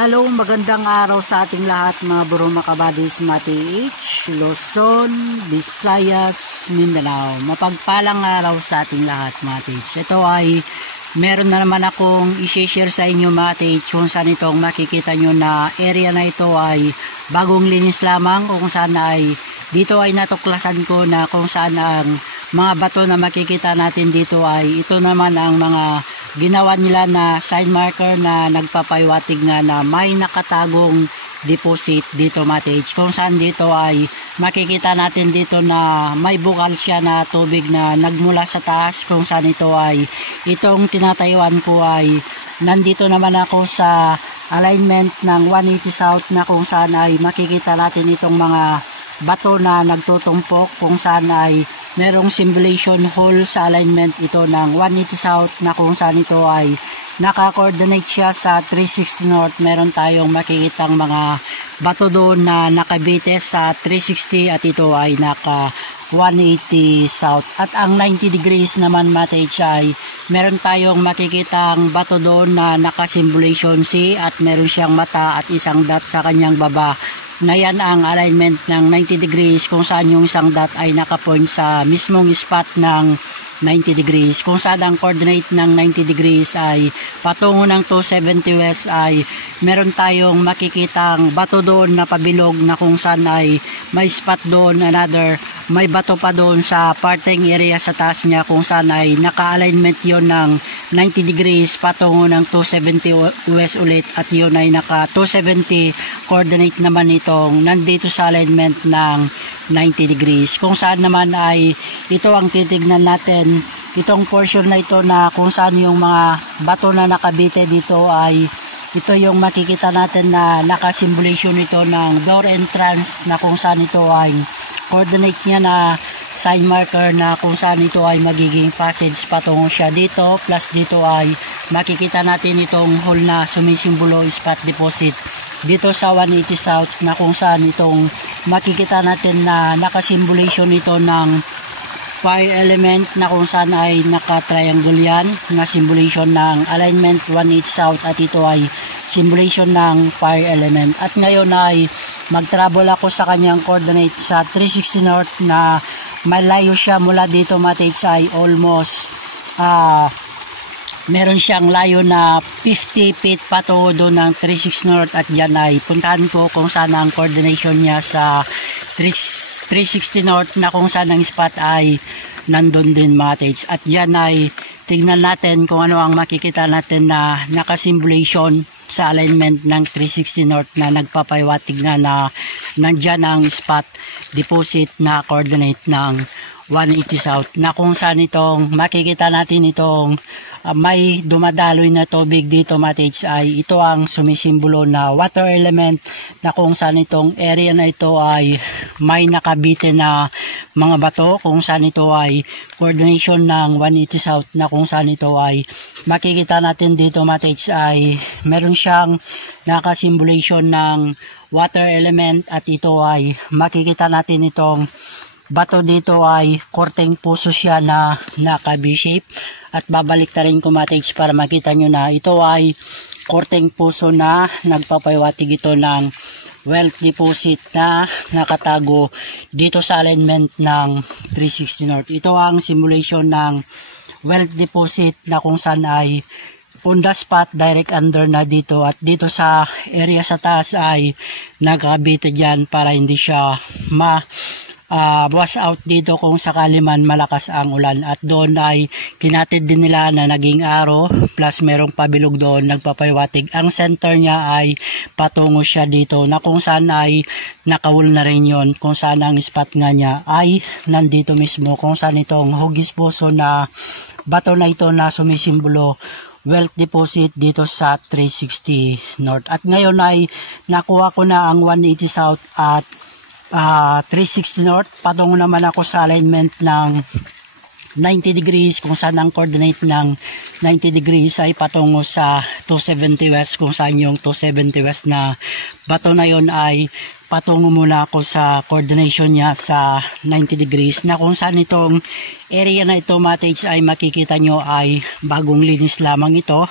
Hello, magandang araw sa ating lahat mga bro makabadis Mati-H, Luzon, Visayas, Mindanao. Mapagpalang araw sa ating lahat Mati-H. Ito ay meron na naman akong i-share sa inyo Mati-H kung saan itong makikita nyo na area na ito ay bagong linis lamang o kung saan ay dito ay natuklasan ko na kung saan ang mga bato na makikita natin dito ay ito naman ang mga ginawa nila na sign marker na nagpapaywatig nga na may nakatagong deposit dito Mati-H, kung saan dito ay makikita natin dito na may bukal siya na tubig na nagmula sa taas, kung saan ito ay itong tinatayuan ko ay nandito naman ako sa alignment ng 180 South na kung saan ay makikita natin itong mga bato na nagtutumpok, kung saan ay merong simulation hole sa alignment ito ng 180 South na kung saan ito ay naka-coordinate siya sa 360 North. Meron tayong makikitang mga bato doon na nakabite sa 360 at ito ay naka 180 South. At ang 90 degrees naman Mati-H ay meron tayong makikitang bato doon na naka-simulation C at meron siyang mata at isang dot sa kanyang baba. Na yan ang alignment ng 90 degrees, kung saan yung isang dot ay nakapoint sa mismong spot ng 90 degrees, kung saan ang coordinate ng 90 degrees ay patungo ng 270 west ay meron tayong makikitang bato doon na pabilog na kung saan ay may spot doon, another may bato pa doon sa parting area sa taas niya, kung saan ay naka-alignment yon ng 90 degrees patungo ng 270 west ulit, at yun ay naka 270 coordinate naman itong nandito sa alignment ng 90 degrees, kung saan naman ay ito ang titignan natin, itong portion na ito na kung saan yung mga bato na nakabite dito ay ito yung makikita natin na nakasimulation ito ng door entrance na kung saan ito ay coordinate niya na sign marker na kung saan ito ay magiging passage patungo siya dito, plus dito ay makikita natin itong hole na sumisimbolo spot deposit dito sa 180 South na kung saan itong makikita natin na nakasimulation ito ng fire element na kung saan ay naka-triangle yan na simulation ng alignment 180 South at ito ay simulation ng fire element. At ngayon ay mag-travel ako sa kanyang coordinate sa 360 North na malayo siya mula dito Mati-H ay almost meron siyang layo na 50 feet patungo doon ng 36 North, at dyan ay puntahan ko kung saan ang coordination niya sa 360 North na kung saan ang spot ay nandun din Mati-H. At yan ay tignan natin kung ano ang makikita natin na nakasimulation sa alignment ng 360 North na nagpapaywatig na nandyan ang spot deposit na coordinate ng 180 South na kung saan itong makikita natin itong may dumadaloy na tubig dito Mati-H ay ito ang sumisimbolo na water element na kung saan itong area na ito ay may nakabite na mga bato, kung saan ito ay coordination ng 180 South na kung saan ito ay makikita natin dito Mati-H ay meron siyang nakasimulation ng water element, at ito ay makikita natin itong bato dito ay korteng puso siya na naka V-shape, at babalik na rin ko Mati-H para makita nyo na ito ay korteng puso na nagpapaywatig ito ng wealth deposit na nakatago dito sa alignment ng 360 North. Ito ang simulation ng wealth deposit na kung saan ay on the spot direct under na dito, at dito sa area sa taas ay nakabite dyan para hindi siya wash out dito kung sakali man malakas ang ulan. At doon ay kinatid din nila na naging arrow, plus merong pabilog doon nagpapaywatig. Ang center niya ay patungo siya dito na kung saan ay nakawul na rin yon, kung saan ang spot nga niya ay nandito mismo, kung saan itong hugis puso na bato na ito na sumisimbolo wealth deposit dito sa 360 North. At ngayon ay nakuha ko na ang 180 South at 360 North. Patungo naman ako sa alignment ng 90 degrees, kung saan ang coordinate ng 90 degrees ay patungo sa 270 west, kung saan yung 270 west na bato na yon ay patungo mula ako sa coordination niya sa 90 degrees na kung saan itong area na ito mates ay makikita nyo ay bagong linis lamang ito,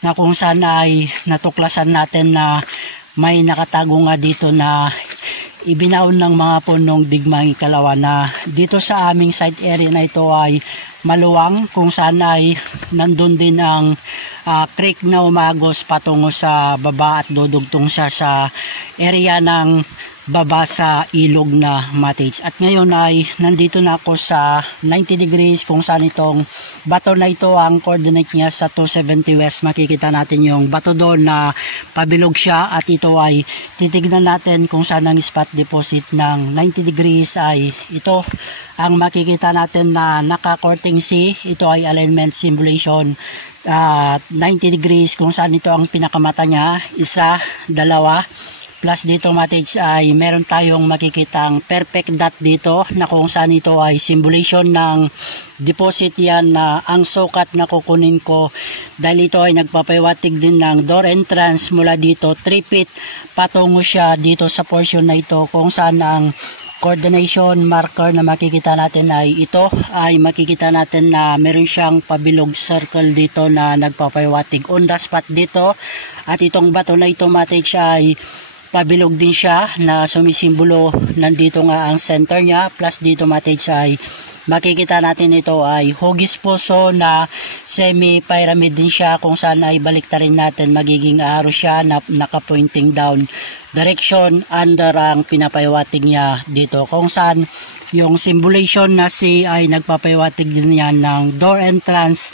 na kung saan ay natuklasan natin na may nakatago nga dito na ibinaon ng mga punong digmang ikalawa, na dito sa aming site area na ito ay maluwang, kung saan ay nandun din ang creek na umagos patungo sa baba at dudugtong siya sa area ng baba sa ilog na mates. At ngayon ay nandito na ako sa 90 degrees kung saan itong bato na ito ang coordinate niya sa 270 west. Makikita natin yung bato doon na pabilog siya, at ito ay titignan natin kung saan ang spot deposit ng 90 degrees ay ito ang makikita natin na naka-courting C. Ito ay alignment simulation 90 degrees kung saan ito ang pinakamata niya, isa, dalawa, plus dito mates ay meron tayong makikitang perfect dot dito na kung saan ito ay simulation ng deposit yan, na ang sukat na kukunin ko dahil ito ay nagpapahiwatig din ng door entrance mula dito 3 feet patungo siya dito sa portion na ito, kung saan ang coordination marker na makikita natin ay ito ay makikita natin na meron siyang pabilog circle dito na nagpapahiwatig on the spot dito, at itong bato na ito mates ay pabilog din siya na sumisimbolo nandito nga ang center niya, plus dito mates ay makikita natin ito ay hugis puso na semi-pyramid din siya, kung saan ay baliktarin natin magiging arrow siya na naka-pointing down direction under ang pinapahiwatig niya dito, kung saan yung simulation na C ay nagpapahiwatig din yan ng door entrance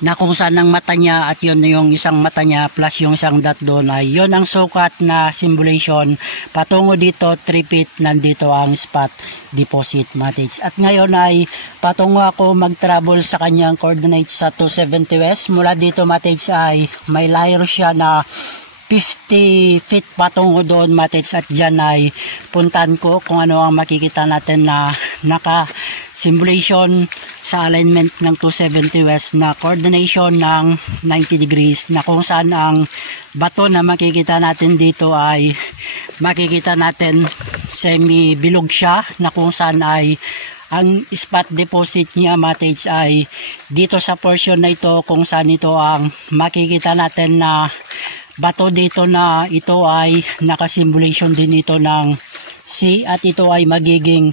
na kung saan ang mata niya at yun yung isang mata niya plus yung isang dot doon ay yun ang sukat na simulation patungo dito 3 feet nandito ang spot deposit mates. At ngayon ay patungo ako mag-travel sa kanyang coordinates sa 270 west. Mula dito mates ay may layo siya na 50 feet patungo doon mates, at dyan ay puntan ko kung ano ang makikita natin na naka simulation sa alignment ng 270 west na coordination ng 90 degrees, na kung saan ang bato na makikita natin dito ay makikita natin semi bilog siya, na kung saan ay ang spot deposit niya mates ay dito sa portion na ito, kung saan ito ang makikita natin na bato dito na ito ay nakasimulation din ito ng C, at ito ay magiging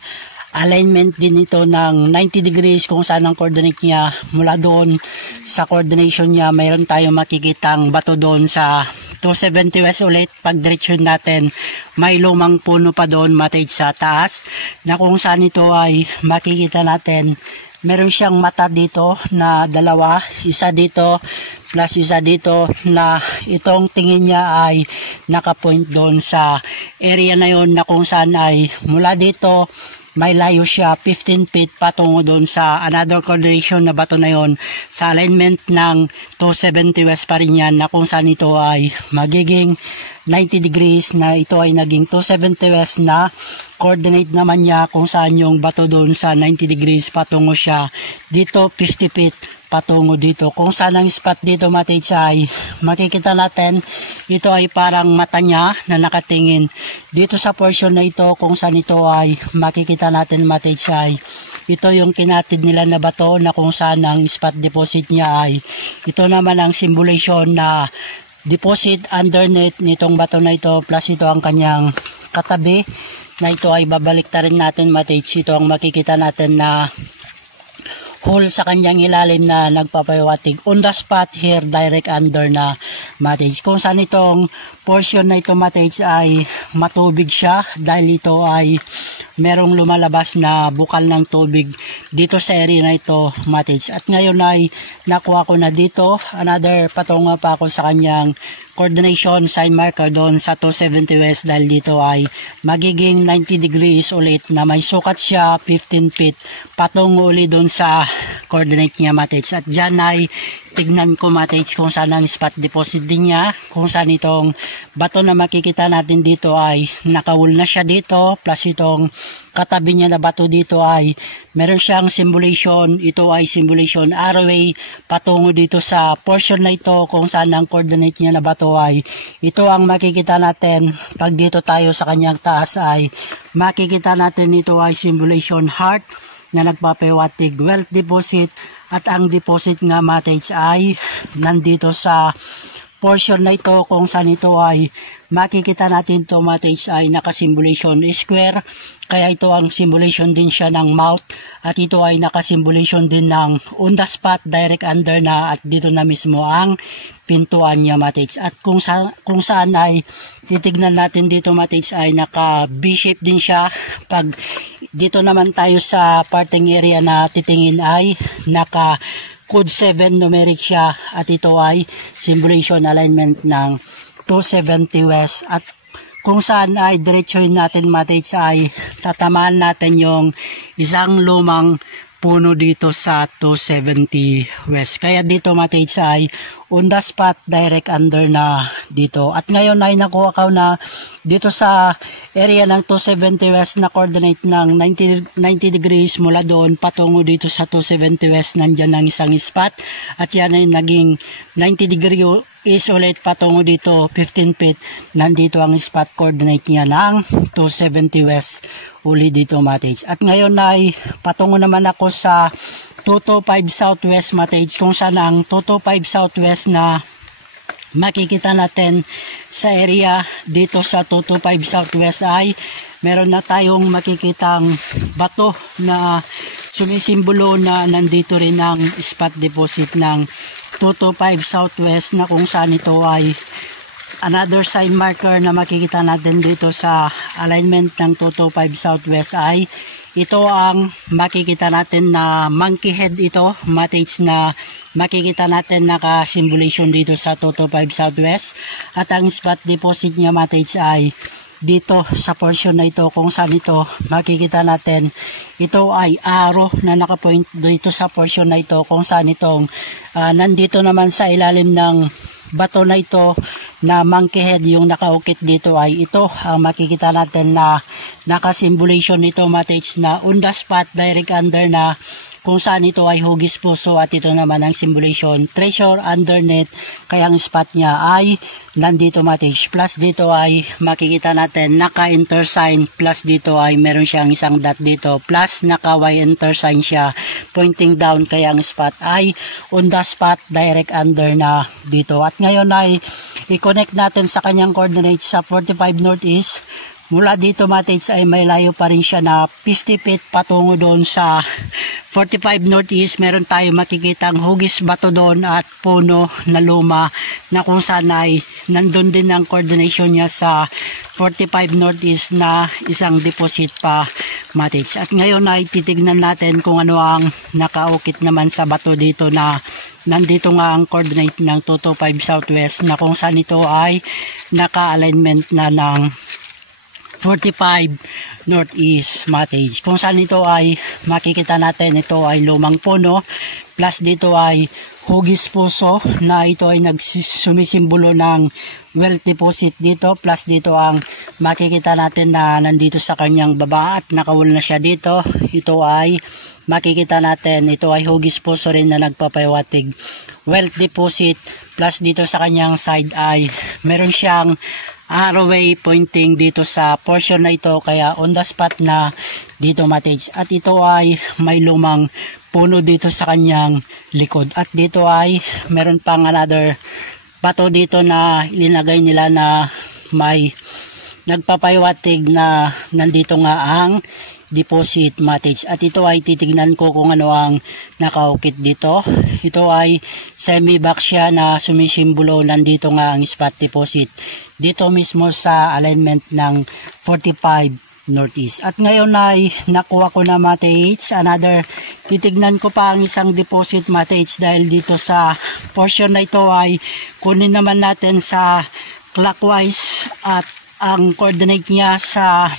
alignment din ito ng 90 degrees kung saan ang coordinate niya mula doon sa coordination niya mayroon tayong makikitang bato doon sa 270 west ulit. Pag diretsyon natin may lumang puno pa doon matage sa taas, na kung saan ito ay makikita natin meron siyang mata dito na dalawa, isa dito plus isa dito, na itong tingin niya ay nakapoint doon sa area na yon, na kung saan ay mula dito may layo siya 15 feet patungo doon sa another coordination na bato na yon sa alignment ng 270 west pa rin yan, na kung saan ito ay magiging 90 degrees, na ito ay naging 270 west na coordinate naman niya, kung saan yung bato doon sa 90 degrees patungo siya dito 50 feet patungo dito, kung saan ang spot dito matage ay makikita natin ito ay parang mata niya na nakatingin dito sa portion na ito, kung saan ito ay makikita natin matage ay ito yung kinatid nila na bato, na kung saan ang spot deposit niya ay ito naman ang simulation na deposit underneath nitong bato na ito, plus ito ang kanyang katabi na ito ay babalik ta rin natin matage. Ito ang makikita natin na hole sa kanyang ilalim na nagpapahiwatig on the spot here direct under na matage, kung saan itong portion na ito matage ay matubig siya dahil ito ay merong lumalabas na bukal ng tubig dito sa area na ito matage. At ngayon ay nakuha ko na dito another patungo pa ako sa kanyang coordination sign marker doon sa 270 west, dahil dito ay magiging 90 degrees ulit na may sukat siya 15 feet patungo ulit doon sa coordinate niya matage. At dyan ay tignan ko mates kung saan ang spot deposit din niya, kung saan itong bato na makikita natin dito ay nakawul na siya dito, plus itong katabi niya na bato dito ay meron siyang simulation. Ito ay simulation arrowway patungo dito sa portion na ito kung saan ang coordinate niya na bato ay ito ang makikita natin. Pag dito tayo sa kanyang taas ay makikita natin ito ay simulation heart na nagpapawatig wealth deposit, at ang deposit nga mates ay nandito sa portion na ito kung saan ito ay makikita natin ito mates ay nakasimulation square, kaya ito ang simulation din siya ng mouth, at ito ay nakasimulation din ng on the spot direct under na, at dito na mismo ang pintuan niya mates. At kung saan ay titignan natin dito mates ay naka B-shape din siya. Pag dito naman tayo sa parting area na titingin ay naka code 7 numeric siya, at ito ay simulation alignment ng 270 west. At kung saan ay diretsohin natin mates ay tatamaan natin yung isang lumang puno dito sa 270 west, kaya dito mates ay on the spot direct under na dito. At ngayon ay nakuha ko na dito sa area ng 270 west na coordinate ng 90 degrees mula doon patungo dito sa 270 west, nandyan ang isang spot, at yan ay naging 90 degree is ulit patungo dito 15 feet, nandito ang spot coordinate niya ng 270 west uli dito mates. At ngayon ay patungo naman ako sa 225 southwest mates, kung saan ang 225 southwest na makikita natin sa area dito sa 225 southwest ay meron na tayong makikitang bato na sumisimbolo na nandito rin ang spot deposit ng 225 southwest, na kung saan ito ay another sign marker na makikita natin dito sa alignment ng 225 southwest ay ito ang makikita natin na monkey head ito mates, na makikita natin naka-simulation dito sa 225 southwest, at ang spot deposit niya mates ay dito sa portion na ito kung saan ito makikita natin ito ay arrow na nakapoint dito sa portion na ito kung saan itong nandito naman sa ilalim ng bato na ito na monkey head yung nakaukit dito ay ito ang makikita natin na nakasimulation nito mates na on the spot direct under na, kung saan ito ay hugis puso, at ito naman ang simulation treasure underneath, kaya ang spot niya ay nandito mates. Plus dito ay makikita natin naka-enter sign, plus dito ay meron siyang isang dot dito, plus naka-Y enter sign siya pointing down, kaya ang spot ay on the spot direct under na dito. At ngayon ay i-connect natin sa kanyang coordinates sa 45 northeast. Mula dito mates ay may layo pa rin siya na 50 feet patungo doon sa 45 northeast. Meron tayo makikitang hugis bato doon at puno na luma, na kung saan ay nandun din ang coordination niya sa 45 northeast na isang deposit pa mates. At ngayon ay titignan natin kung ano ang nakaukit naman sa bato dito, na nandito nga ang coordinate ng 225 southwest, na kung saan ito ay naka-alignment na ng 45 northeast mates, kung saan ito ay makikita natin ito ay lumang puno, plus dito ay hugis puso na ito ay nagsumisimbolo ng wealth deposit dito, plus dito ang makikita natin na nandito sa kanyang baba at nakawul na siya dito. Ito ay makikita natin ito ay hugis puso rin na nagpapawatig wealth deposit, plus dito sa kanyang side ay meron siyang arrowway pointing dito sa portion na ito, kaya on the spot na dito mates. At ito ay may lumang puno dito sa kanyang likod, at dito ay meron pang another bato dito na ilinagay nila na may nagpapaywatig na nandito nga ang deposit mates. At ito ay titignan ko kung ano ang nakaukit dito. Ito ay semi-box siya na sumisimbolo nandito nga ang spot deposit dito mismo sa alignment ng 45 northeast. At ngayon ay nakuha ko na mates another, titignan ko pa ang isang deposit mates, dahil dito sa portion na ito ay kunin naman natin sa clockwise, at ang coordinate niya sa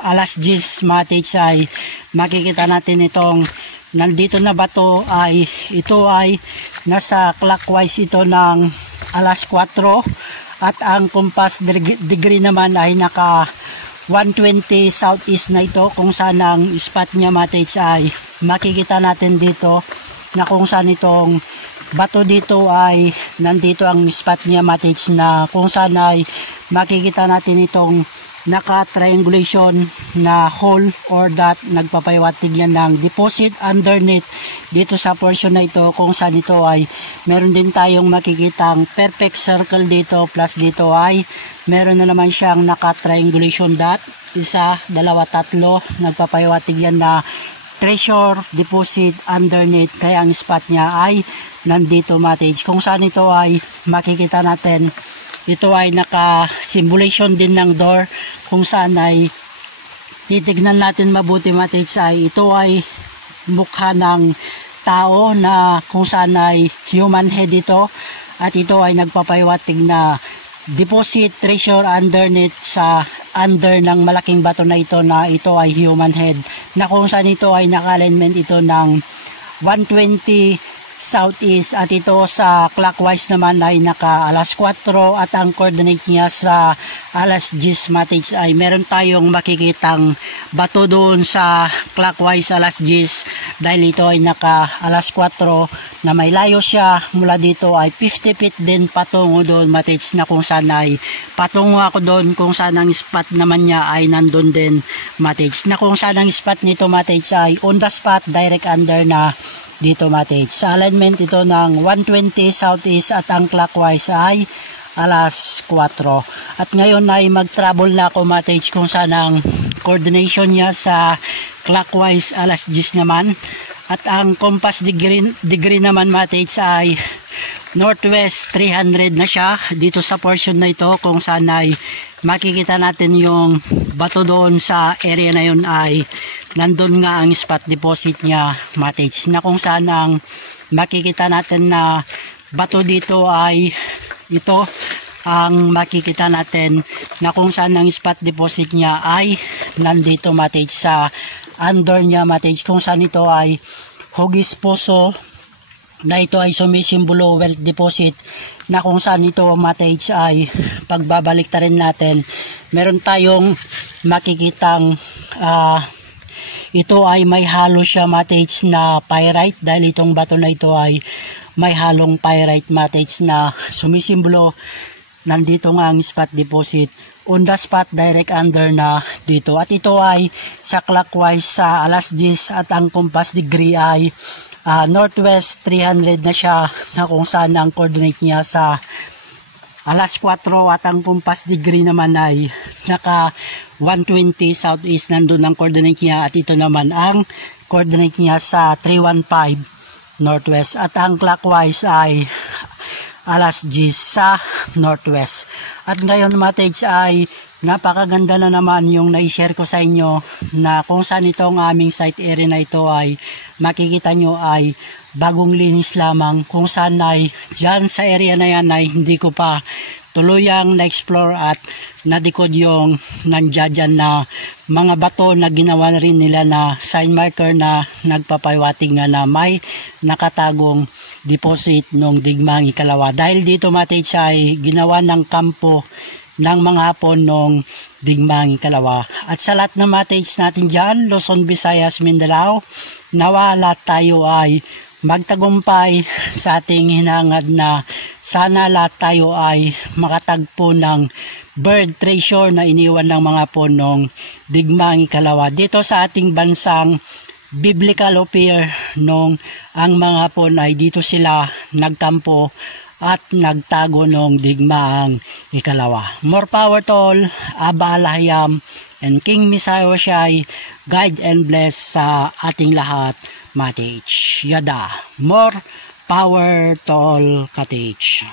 alas 10 mates ay makikita natin itong nandito na bato ay ito ay nasa clockwise ito ng alas 4 at ang compass degree naman ay naka 120 southeast na ito, kung saan ang spot niya matage ay makikita natin dito na kung saan itong bato dito ay nandito ang spot niya matage, na kung saan ay makikita natin itong naka-triangulation na hole or dot. Nagpapahiwatig yan ng deposit underneath dito sa portion na ito, kung saan ito ay meron din tayong makikitang perfect circle dito, plus dito ay meron na naman siyang naka-triangulation dot, 1, 2, 3. Nagpapahiwatig yan na treasure deposit underneath, kaya ang spot niya ay nandito matage, kung saan ito ay makikita natin. Ito ay naka-simulation din ng door, kung saan ay titignan natin mabuti matage ay ito ay mukha ng tao, na kung saan ay human head ito, at ito ay nagpapahiwatig na deposit treasure underneath sa under ng malaking bato na ito, na ito ay human head, na kung saan ito ay naka-alignment ito ng 120 southeast, at ito sa clockwise naman ay naka alas 4, at ang coordinate niya sa alas 10 matage ay meron tayong makikitang bato doon sa clockwise alas 10, dahil ito ay naka alas 4 na may layo siya mula dito ay 50 feet din patungo doon matage, na kung saan ay patungo ako doon, kung saan ang spot naman niya ay nandun din matage, na kung saan ang spot nito matage ay on the spot direct under na dito matage. Sa alignment ito ng 120 southeast, at ang clockwise ay alas 4. At ngayon ay mag-travel na ako matage, kung saan ang coordination niya sa clockwise alas 10 naman, at ang compass degree naman matage ay northwest 300 na siya dito sa portion na ito, kung saan ay makikita natin yung bato doon sa area na yun ay nandun nga ang spot deposit niya matage, na kung saan ang makikita natin na bato dito ay ito ang makikita natin, na kung saan ang spot deposit niya ay nandito matage sa under niya matage, kung saan ito ay hugis puso, na ito ay sumisimbolo wealth deposit, na kung saan ito matage ay pagbabalik ta rin natin meron tayong makikitang ito ay may halo siya matage na pyrite, dahil itong bato na ito ay may halong pyrite matage na sumisimbolo nandito nga ang spot deposit on the spot direct under na dito, at ito ay sa clockwise sa alas 10, at ang compass degree ay northwest 300 na siya, na kung saan ang coordinate niya sa alas 4, at ang compass degree naman ay naka 120 southeast, nandun ang coordinate niya, at ito naman ang coordinate niya sa 315 northwest, at ang clockwise ay alas 10 sa northwest. At ngayon matage ay napakaganda na naman yung na-share ko sa inyo, na kung saan itong aming site area na ito ay makikita nyo ay bagong linis lamang, kung saan ay dyan sa area na yan ay hindi ko pa tuluyang na-explore at nadikod yung nandiyan na mga bato na ginawa na rin nila na sign marker, na nagpapahiwatig nga na may nakatagong deposit nung digmang ikalawa, dahil dito matage ay ginawa ng kampo ng mga Hapon nung digmang ikalawa. At sa lahat ng matage natin dyan, Luzon, Visayas, Mindanao, nawa lahat tayo ay magtagumpay sa ating hinangad, na sana lahat tayo ay makatagpo ng bird treasure na iniwan ng mga Haponong digmang ikalawa dito sa ating bansang biblical affair, nung ang mga Hapon ay dito sila nagkampo at nagtago nung digmaang ikalawa. More power to all, Aba Alahayam, and King Messiah Shai, guide and bless sa ating lahat. Matage. Yada. More power to all, Katage.